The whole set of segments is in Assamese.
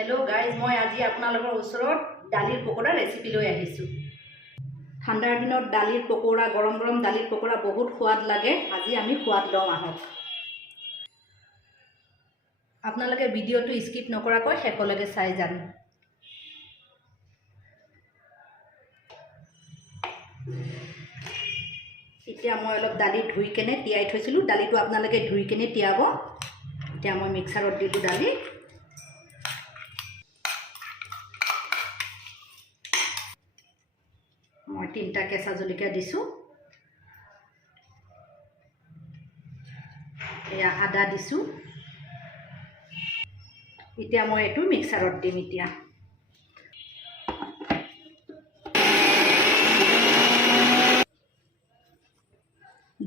हेलो गाइज मैं आज आपनालोকৰ ওচৰত দালিৰ পকোৰা ৰেচিপি লৈ আহিছো। ঠাণ্ডাৰ দিনত দালিৰ পকোৰা গৰম গৰম দালিৰ পকোৰা বহুত সোৱাদ লাগে। আজি আমি সোৱাদ লওঁ আহক। আপোনালোকে ভিডিঅ'টো স্কিপ নকৰাকৈ শেষলৈকে চাই যান। এতিয়া মই অলপ দালি ধুই কেনে তিয়াই থৈছিলোঁ। দালিটো আপোনালোকে ধুই কেনে তিয়াব। এতিয়া মই মিক্সাৰত দিলোঁ দালি। मैं 3টা কেঁচা জলকীয়া দিছোঁ। এয়া আদা দিছোঁ। এতিয়া মই এইটো মিক্সাৰত দিম। এতিয়া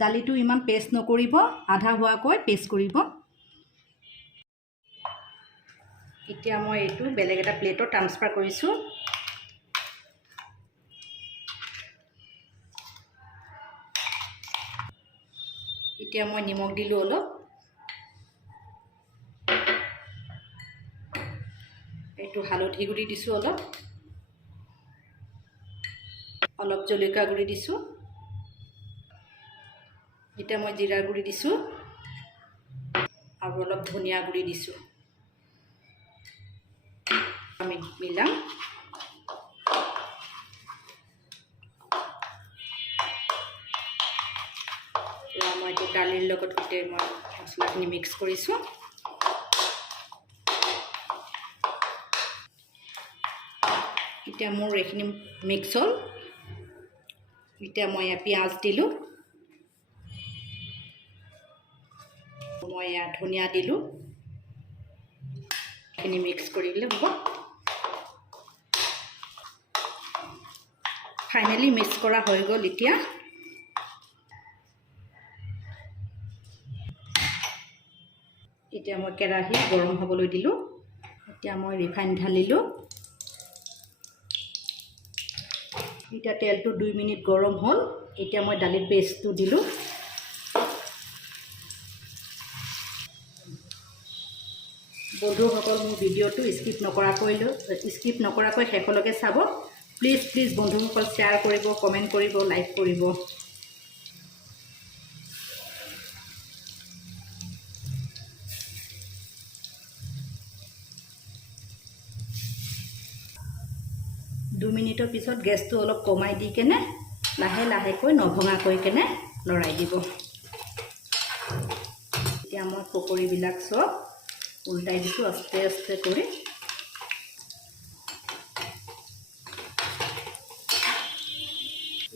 দালিটো ইমান পেষ্ট নকৰিব, আধা হোৱাকৈ পেষ্ট কৰিব। এতিয়া মই এইটো বেলেগ এটা প্লেটত ট্ৰান্সফাৰ কৰিছোঁ। এতিয়া মই নিমখ দিলোঁ অলপ। এইটো হালধি গুড়ি দিছোঁ অলপ। অলপ জলকীয়া গুড়ি দিছোঁ। এতিয়া মই জিৰা গুড়ি দিছোঁ আৰু অলপ ধনিয়া গুড়ি দিছোঁ। আমি মিলাম। মই এইটো দালিৰ লগত গোটেই মই মছলাখিনি মিক্স কৰিছোঁ। এতিয়া মোৰ এইখিনি মিক্স হ'ল। এতিয়া মই পিঁয়াজ দিলোঁ। মই ধনিয়া দিলোঁ। এইখিনি মিক্স কৰিবলৈ হ'ব। ফাইনেলি মিক্স কৰা হৈ গ'ল। এতিয়া মই কেৰাহী গৰম হ'বলৈ দিলোঁ। এতিয়া মই ৰিফাইন ঢালিলোঁ। এতিয়া তেলটো 2 মিনিট গৰম হ'ল। এতিয়া মই দালিৰ পেষ্টটো দিলোঁ। বন্ধুসকল মোৰ ভিডিঅ'টো স্কিপ নকৰাকৈ শেষলৈকে চাব। প্লিজ বন্ধুসকল শ্বেয়াৰ কৰিব, কমেণ্ট কৰিব, লাইক কৰিব। দুই মিনিটৰ পিছত গেছটো অলপ কমাই দি কেনে লাহে লাহেকৈ নভঙাকৈ কেনে লৰাই দিব। এতিয়া মই পকৰীবিলাক চব উল্টাই দিছোঁ আস্তে আস্তে কৰি।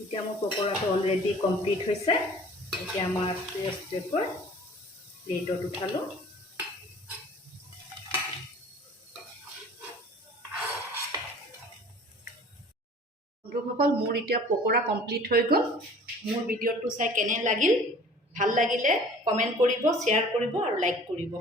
এতিয়া মোৰ পকোৰাটো অলৰেডি কমপ্লিট হৈছে। এতিয়া মই আস্তে আস্তেকৈ প্লেটত উঠালোঁ। বন্ধুসকল মোৰ এতিয়া পকোৰা কমপ্লিট হৈ গ'ল। মোৰ ভিডিঅ'টো চাই কেনে লাগিল? ভাল লাগিলে কমেণ্ট কৰিব, শ্বেয়াৰ কৰিব আৰু লাইক কৰিব।